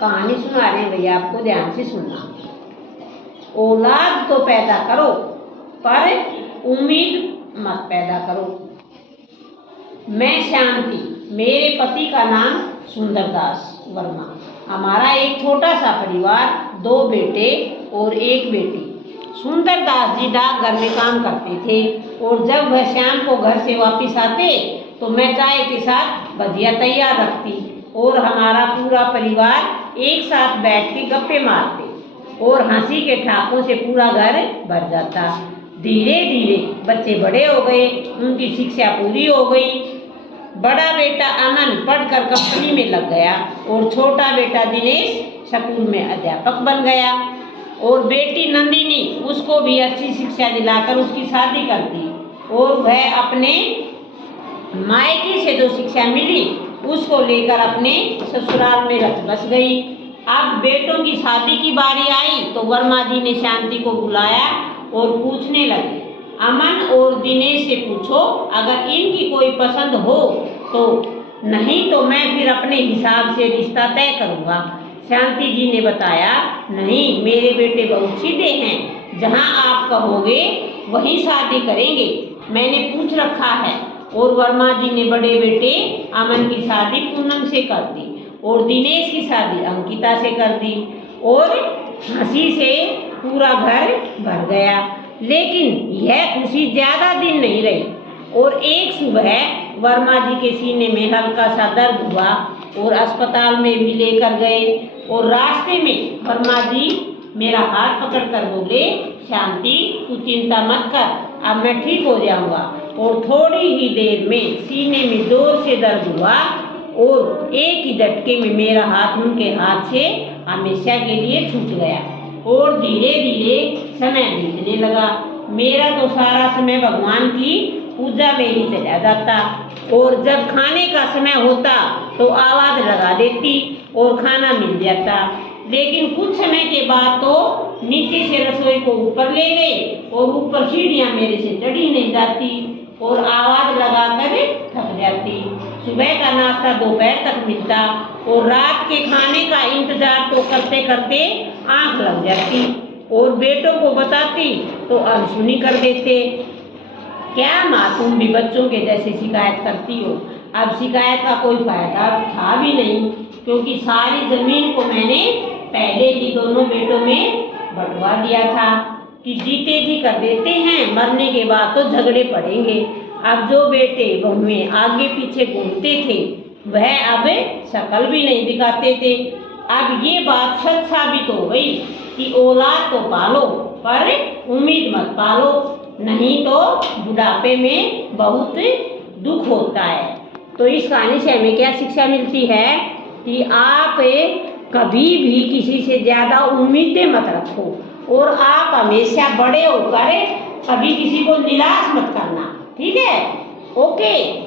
कहानी सुना रहे हैं भैया, आपको ध्यान से सुनना। औलाद तो पैदा करो पर उम्मीद मत पैदा करो। मैं शांति, मेरे पति का नाम सुंदरदास वर्मा। हमारा एक छोटा सा परिवार, 2 बेटे और 1 बेटी। सुंदरदास जी डाकघर में काम करते थे और जब वह शाम को घर से वापस आते तो मैं चाय के साथ भजिया तैयार रखती और हमारा पूरा परिवार एक साथ बैठ के गप्पे मारते और हंसी के ठहाकों से पूरा घर भर जाता। धीरे धीरे बच्चे बड़े हो गए, उनकी शिक्षा पूरी हो गई। बड़ा बेटा अमन पढ़कर कंपनी में लग गया और छोटा बेटा दिनेश स्कूल में अध्यापक बन गया और बेटी नंदिनी, उसको भी अच्छी शिक्षा दिलाकर उसकी शादी कर दी और वह अपने मायके से जो शिक्षा मिली उसको लेकर अपने ससुराल में रच बस गई। अब बेटों की शादी की बारी आई तो वर्मा जी ने शांति को बुलाया और पूछने लगे, अमन और दिनेश से पूछो, अगर इनकी कोई पसंद हो तो, नहीं तो मैं फिर अपने हिसाब से रिश्ता तय करूँगा। शांति जी ने बताया, नहीं, मेरे बेटे बहुत सीधे हैं, जहाँ आप कहोगे वहीं शादी करेंगे, मैंने पूछ रखा है। और वर्मा जी ने बड़े बेटे अमन की शादी पूनम से कर दी और दिनेश की शादी अंकिता से कर दी और हंसी से पूरा घर भर गया। लेकिन यह खुशी ज़्यादा दिन नहीं रही और एक सुबह वर्मा जी के सीने में हल्का सा दर्द हुआ और अस्पताल में भी लेकर गए और रास्ते में वर्मा जी मेरा हाथ पकड़कर बोले, शांति तू चिंता मत कर, अब मैं ठीक हो जाऊंगा। और थोड़ी ही देर में सीने में जोर से दर्द हुआ और एक ही झटके में मेरा हाथ उनके हाथ से हमेशा के लिए छूट गया और धीरे धीरे समय बीतने लगा। मेरा तो सारा समय भगवान की पूजा में ही चला जाता और जब खाने का समय होता तो आवाज़ लगा देती और खाना मिल जाता। लेकिन कुछ समय के बाद तो नीचे से रसोई को ऊपर ले गए और ऊपर सीढ़ियाँ मेरे से चढ़ी नहीं जाती और आवाज़ लगाकर थक जाती। सुबह का नाश्ता दोपहर तक मिलता और रात के खाने का इंतजार तो करते करते आँख लग जाती और बेटों को बताती तो अनसुनी कर देते। क्या माँ तुम भी बच्चों के जैसे शिकायत करती हो? अब शिकायत का कोई फायदा था भी नहीं, क्योंकि सारी जमीन को मैंने पहले ही दोनों बेटों में बंटवा दिया था कि जीते जी कर देते हैं, मरने के बाद तो झगड़े पड़ेंगे। अब जो बेटे बहुएं आगे पीछे घूमते थे वह अब शक्ल भी नहीं दिखाते थे। अब ये बात सच साबित हो गई कि औलाद तो पालो पर उम्मीद मत पालो, नहीं तो बुढ़ापे में बहुत दुख होता है। तो इस कहानी से हमें क्या शिक्षा मिलती है कि आप कभी भी किसी से ज़्यादा उम्मीदें मत रखो और आप हमेशा बड़े होकर कभी किसी को निराश मत करना। ठीक है, ओके।